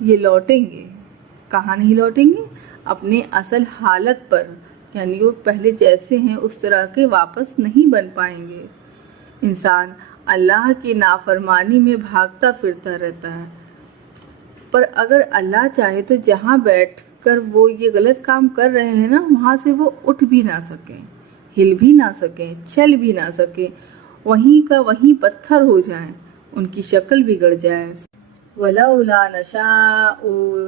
یہ لوٹیں گے. کہاں نہیں لوٹیں گے؟ اپنے اصل حالت پر، یعنی وہ پہلے جیسے ہیں اس طرح کے واپس نہیں بن پائیں گے. انسان اللہ کی نافرمانی میں بھاگتا پھرتا رہتا ہے، پر اگر اللہ چاہے تو جہاں بیٹھ کر وہ یہ غلط کام کر رہے ہیں نا، وہاں سے وہ اٹھ بھی نہ سکیں، ہل بھی نہ سکیں، چل بھی نہ سکیں، وہیں کا وہیں پتھر ہو جائیں، ان کی شکل بگڑ جائے. وَلَوْلَا نَشَاءُ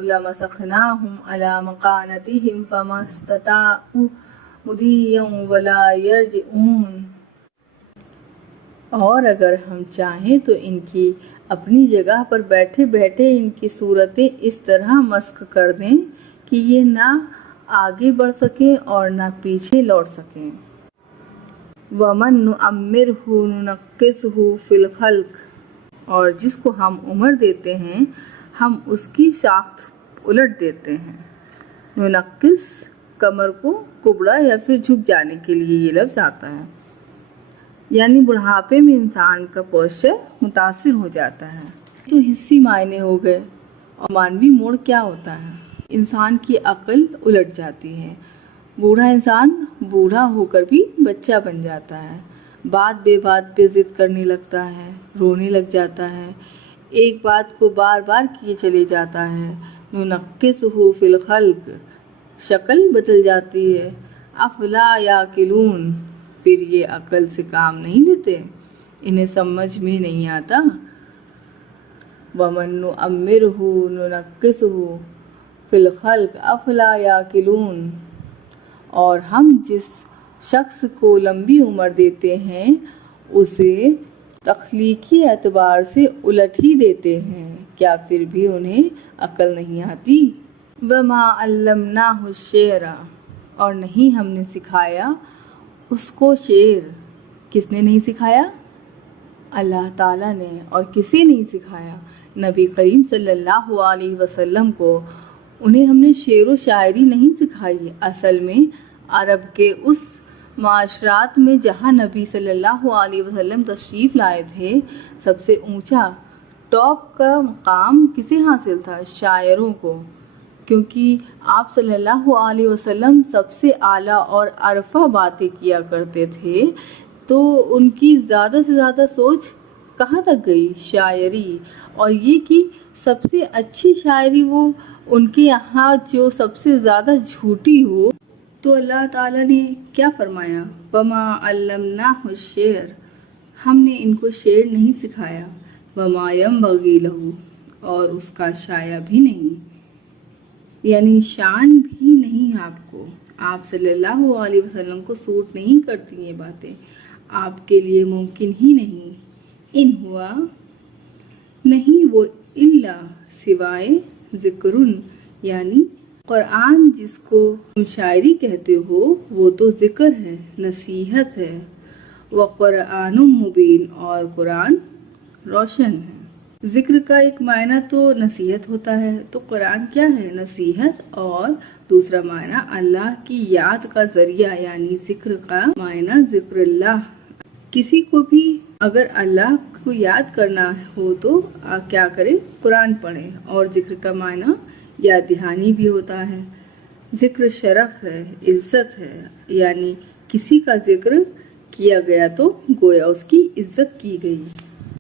لَمَسَخْنَاهُمْ عَلَى مَكَانَتِهِمْ فَمَا اسْتَطَاعُوا مُضِيًّا وَلَا يَرْجِعُونَ. اور اگر ہم چاہیں تو ان کی اپنی جگہ پر بیٹھے بیٹھے ان کی صورتیں اس طرح مسخ کر دیں کہ یہ نہ آگے بڑھ سکیں اور نہ پیچھے لوٹ سکیں. وَمَن نُعَمِّرْهُ نُنَقِّصْهُ فِي الْخَلْقِ. اور جس کو ہم عمر دیتے ہیں ہم اس کی ساخت الٹ دیتے ہیں. ننقص کمر کو کبڑا یا پھر جھک جانے کے لیے یہ لفظ آتا ہے، یعنی بڑھاپے میں انسان کا پوسچر متاثر ہو جاتا ہے. تو حصی معنی ہو گئے. اور مانوی موڑ کیا ہوتا ہے؟ انسان کی عقل الٹ جاتی ہے. بوڑھا انسان بوڑھا ہو کر بھی بچہ بن جاتا ہے، بات بے بات پہ ضد کرنے لگتا ہے، رونے لگ جاتا ہے، ایک بات کو بار بار کیے چلے جاتا ہے. ننقصہ فی الخلق، شکل بدل جاتی ہے. افلا یعقلون، پھر یہ عقل سے کام نہیں لیتے، انہیں سمجھ میں نہیں آتا. وَمَن نُعَمِّرْهُ نُنَقِّصْهُ فِي الْخَلْقِ أَفَلَا يَعْقِلُونَ. اور ہم جس شخص کو لمبی عمر دیتے ہیں اسے تخلیقی اعتبار سے الٹ ہی دیتے ہیں، کیا پھر بھی انہیں عقل نہیں آتی؟ وَمَا عَلَّمْنَاهُ الشِّعْرَ. اور نہیں ہم نے سکھایا اس کو شعر. کس نے نہیں سکھایا؟ اللہ تعالیٰ نے. اور کسے نہیں سکھایا؟ نبی کریم صلی اللہ علیہ وسلم کو. انہیں ہم نے شعر و شاعری نہیں سکھائی. اصل میں عرب کے اس معاشرات میں جہاں نبی صلی اللہ علیہ وسلم تشریف لائے تھے، سب سے اونچا ٹاپ کا مقام کسے حاصل تھا؟ شاعروں کو. کیونکہ آپ صلی اللہ علیہ وسلم سب سے اعلیٰ اور عرفہ باتیں کیا کرتے تھے، تو ان کی زیادہ سے زیادہ سوچ کہاں تک گئی؟ شاعری. اور یہ کہ سب سے اچھی شاعری وہ ان کے یہاں جو سب سے زیادہ جھوٹی ہو. تو اللہ تعالیٰ نے کیا فرمایا؟ وَمَا عَلَّمْنَاهُ الشِّعْرَ. ہم نے ان کو شعر نہیں سکھایا. وَمَا يَنبَغِي لَهُ. اور اس کا شایع بھی نہیں، یعنی شان بھی نہیں آپ کو. آپ صلی اللہ علیہ وسلم کو سوٹ نہیں کرتی یہ باتیں، آپ کے لیے ممکن ہی نہیں. ان ہوا، نہیں وہ، الا، سوائے، ذکرن، یعنی قرآن جس کو تم شاعری کہتے ہو وہ تو ذکر ہے، نصیحت ہے. وقرآن مبین، اور قرآن روشن ہے. ذکر کا ایک معنی تو نصیحت ہوتا ہے، تو قرآن کیا ہے؟ نصیحت. اور دوسرا معنی اللہ کی یاد کا ذریعہ، یعنی ذکر کا معنی ذکر اللہ. کسی کو بھی اگر اللہ کو یاد کرنا ہو تو کیا کرے؟ قرآن پڑھے. اور ذکر کا معنی یاد دہانی بھی ہوتا ہے. ذکر شرف ہے، عزت ہے، یعنی کسی کا ذکر کیا گیا تو گویا اس کی عزت کی گئی.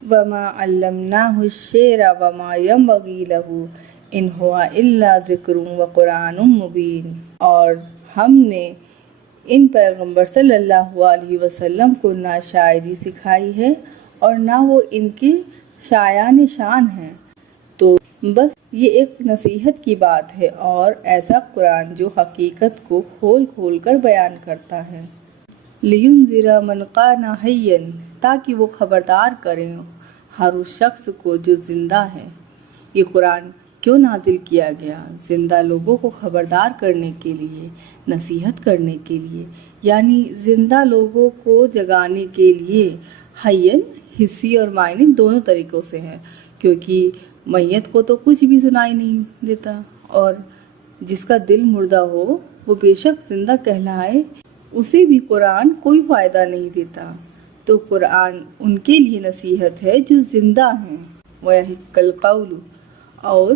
وَمَا عَلَّمْنَاهُ الشِّعْرَ وَمَا يَنبَغِي لَهُ إِنْ هُوَ إِلَّا ذِكْرٌ وَقُرْآنٌ مُبِينٌ. اور ہم نے ان پیغمبر صلی اللہ علیہ وسلم کو نہ شاعری سکھائی ہے اور نہ وہ ان کے شایان شان ہیں، تو بس یہ ایک نصیحت کی بات ہے اور ایسا قرآن جو حقیقت کو کھول کھول کر بیان کرتا ہے. لِيُنذِرَ مَنْ كَانَ حَيًّا، تاکہ وہ خبردار کریں ہر اس شخص کو جو زندہ ہے. یہ قرآن کیوں نازل کیا گیا؟ زندہ لوگوں کو خبردار کرنے کے لیے، نصیحت کرنے کے لیے، یعنی زندہ لوگوں کو جگانے کے لیے. حیّن حصی اور معنی دونوں طریقوں سے ہے، کیونکہ میت کو تو کچھ بھی سنائی نہیں دیتا، اور جس کا دل مردہ ہو وہ بے شک زندہ کہلائے، اسے بھی قرآن کوئی فائدہ نہیں دیتا. تو قرآن ان کے لیے نصیحت ہے جو زندہ ہیں. وَيَحِقَّ الْقَوْلُ، اور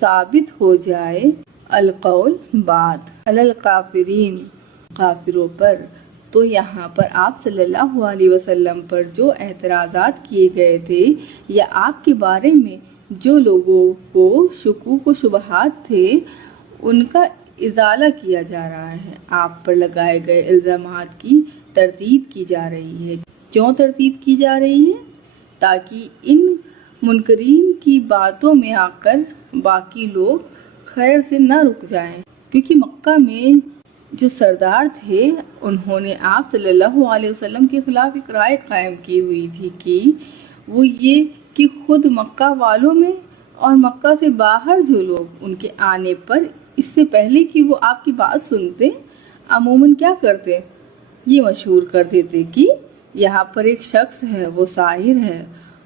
ثابت ہو جائے القول بات الکافرین کافروں پر۔ تو یہاں پر آپ صلی اللہ علیہ وسلم پر جو اعتراضات کیے گئے تھے یا آپ کے بارے میں جو لوگوں کو شکوک و شبہات تھے ان کا ازالہ کیا جا رہا ہے، آپ پر لگائے گئے الزامات کی تردید کی جا رہی ہے۔ کیوں تردید کی جا رہی ہے؟ تاکہ ان منکرین کی باتوں میں آ کر باقی لوگ خیر سے نہ رک جائیں، کیونکہ مکہ میں جو سردار تھے انہوں نے آپ صلی اللہ علیہ وسلم کے خلاف ایک رائے قائم کی ہوئی تھی کہ وہ یہ کہ خود مکہ والوں میں اور مکہ سے باہر جو لوگ ان کے آنے پر اس سے پہلے کہ وہ آپ کی بات سنتے عموماً کیا کرتے، یہ مشہور کر دیتے کہ یہاں پر ایک شخص ہے وہ ساحر ہے،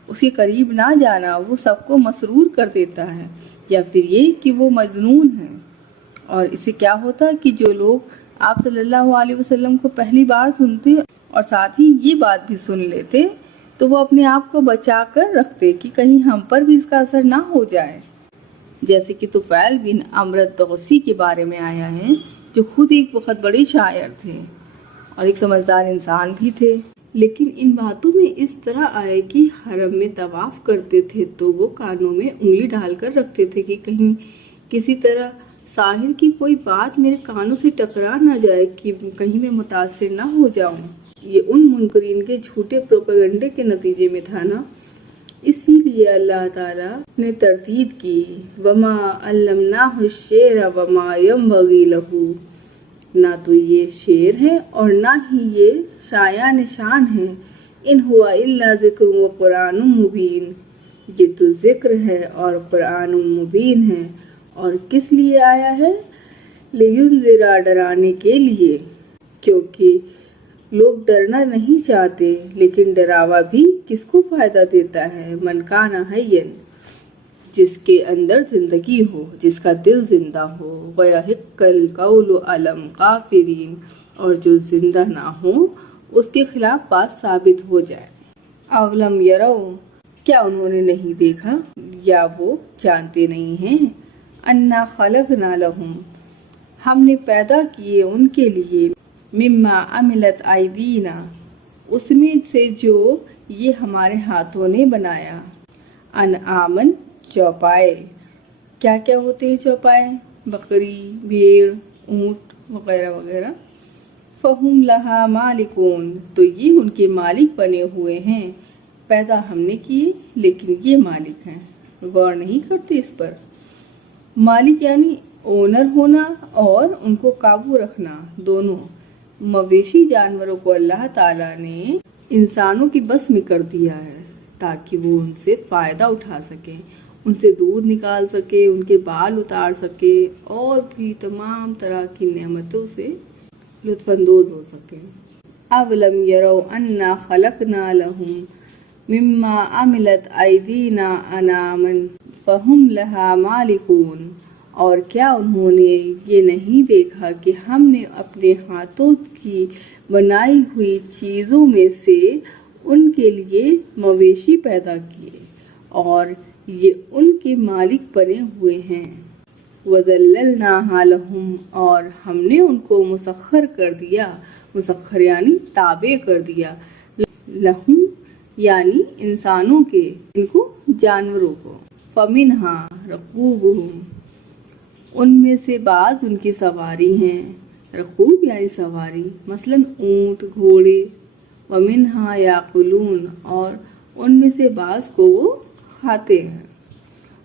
اس کے قریب نہ جانا، وہ سب کو مسرور کر دیتا ہے، یا پھر یہ کہ وہ مجنون ہے۔ اور اس سے کیا ہوتا کہ جو لوگ آپ صلی اللہ علیہ وسلم کو پہلی بار سنتے اور ساتھ ہی یہ بات بھی سن لیتے تو وہ اپنے آپ کو بچا کر رکھتے کہ کہیں ہم پر بھی اس کا اثر نہ ہو جائے، جیسے کہ طفیل بن عمرو الدوسی کے بارے میں آیا ہے، جو خود ایک بہت بڑے شاعر تھے اور ایک سمجھدار انسان بھی تھے، لیکن ان باتوں میں اس طرح آئے کہ حرم میں طواف کرتے تھے تو وہ کانوں میں انگلی ڈال کر رکھتے تھے کہ کہیں کسی طرح ساحر کی کوئی بات میرے کانوں سے ٹکرا نہ جائے کہ کہیں میں متاثر نہ ہو جاؤں۔ یہ ان منکرین کے جھوٹے پروپیگنڈے کے نتیجے میں تھا نا، اسی لیے اللہ تعالیٰ نے تردید کی، وما علمناہ الشعر وما ينبغي له، نہ تو یہ شعر ہے اور نہ ہی یہ شایان نشان ہے، ان هو الا ذکر و قرآن مبین، یہ تو ذکر ہے اور قرآن مبین ہے۔ اور کس لیے آیا ہے؟ لینذر، ڈرانے کے لیے، کیونکہ لوگ ڈرنا نہیں چاہتے، لیکن ڈراوا بھی کس کو فائدہ دیتا ہے؟ من کان حیا، جس کے اندر زندگی ہو، جس کا دل زندہ ہو، ویحق القول علی الکافرین، اور جو زندہ نہ ہو اس کے خلاف بات ثابت ہو جائے۔ اولم یرو، کیا انہوں نے نہیں دیکھا یا وہ جانتے نہیں ہیں؟ انا خلقنا لہم، ہم نے پیدا کیے ان کے لیے، مما عملت ایدینا، اس میں سے جو یہ ہمارے ہاتھوں نے بنایا، انعامن، چوپائے۔ کیا کیا ہوتے ہیں چوپائے؟ بکری، بھیڑ، اونٹ وغیرہ وغیرہ۔ فہم لہا مالکون، تو یہ ان کے مالک بنے ہوئے ہیں، پیدا ہم نے کیے لیکن یہ مالک ہیں، غور نہیں کرتے اس پر۔ مالک یعنی اونر ہونا اور ان کو قابو رکھنا، دونوں۔ مویشی جانوروں کو اللہ تعالیٰ نے انسانوں کی بس میں کر دیا ہے تاکہ وہ ان سے فائدہ اٹھا سکے، ان سے دودھ نکال سکے، ان کے بال اتار سکے اور بھی تمام طرح کی نعمتوں سے لطف اندوز ہو سکے۔ اولم یرو انا خلقنا لہم مما عملت ایدینا انعاما فہم لہا مالکون، اور کیا انہوں نے یہ نہیں دیکھا کہ ہم نے اپنے ہاتھوں کی بنائی ہوئی چیزوں میں سے ان کے لیے مویشی پیدا کیے اور یہ ان کے مالک بنے ہوئے ہیں۔ وَذَلَّلْنَاهَا لَهُمْ، اور ہم نے ان کو مسخر کر دیا، مسخر یعنی تابع کر دیا، لہم یعنی انسانوں کے، ان کو جانوروں کو، فَمِنْهَا رَكُوبُهُمْ، ان میں سے بعض ان کی سواری ہیں، رکوب یعنی سواری، مثلاً اونٹ، گھوڑے، وَمِنْهَا يَأْكُلُونَ، اور ان میں سے بعض کو وہ کھاتے ہیں۔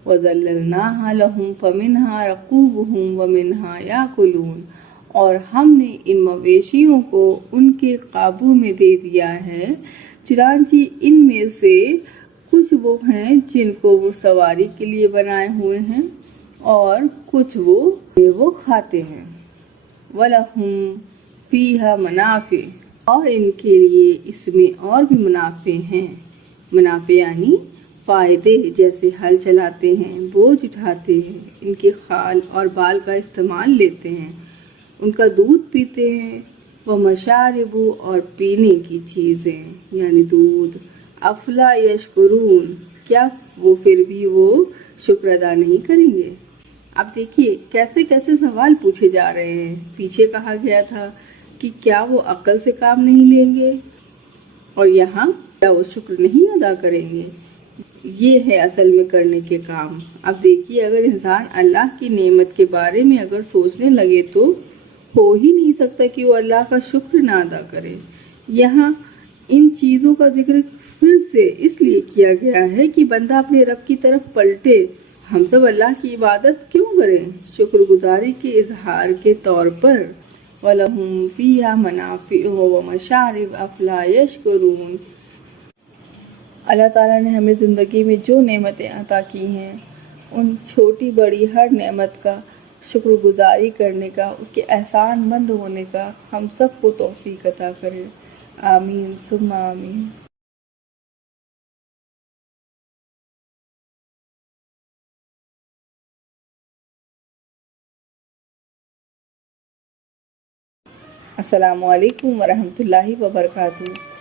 وَذَلَّلْنَاهَا لَهُمْ فَمِنْهَا رَكُوبُهُمْ وَمِنْهَا يَأْكُلُونَ، اور ہم نے ان مویشیوں کو ان کے قابو میں دے دیا ہے، چنانچہ ان میں سے کچھ وہ ہیں جن کو وہ سواری کے لیے بنائے ہوئے ہیں اور کچھ وہ کھاتے ہیں۔ وَلَهُمْ فِيهَا مَنَافِعُ، اور ان کے لیے اس میں اور بھی منافع ہیں، منافع یعنی فائدے، جیسے ہل چلاتے ہیں، بوجھ اٹھاتے ہیں، ان کے خال اور بال کا استعمال لیتے ہیں، ان کا دودھ پیتے ہیں، وہ مشارب، اور پینے کی چیزیں یعنی دودھ۔ افلا یشکرون، کیا وہ پھر بھی وہ شکر ادا نہیں کریں گے؟ اب دیکھیے کیسے کیسے سوال پوچھے جا رہے ہیں۔ پیچھے کہا گیا تھا کہ کیا وہ عقل سے کام نہیں لیں گے، اور یہاں کیا وہ شکر نہیں ادا کریں گے۔ یہ ہے اصل میں کرنے کے کام۔ اب دیکھیے اگر انسان اللہ کی نعمت کے بارے میں اگر سوچنے لگے تو ہو ہی نہیں سکتا کہ وہ اللہ کا شکر نہ ادا کرے۔ یہاں ان چیزوں کا ذکر پھر سے اس لیے کیا گیا ہے کہ بندہ اپنے رب کی طرف پلٹے۔ ہم سب اللہ کی عبادت کیوں کریں؟ شکر گزاری کے اظہار کے طور پر۔ وَلَهُمْ فِيهَا مَنَافِعُ وَمَشَارِبُ أَفَلَا يَشْكُرُونَ۔ اللہ تعالیٰ نے ہمیں زندگی میں جو نعمتیں عطا کی ہیں ان چھوٹی بڑی ہر نعمت کا شکر گزاری کرنے کا، اس کے احسان مند ہونے کا ہم سب کو توفیق عطا کرے۔ آمین ثم آمین۔ السلام علیکم ورحمۃ اللہ وبرکاتہ۔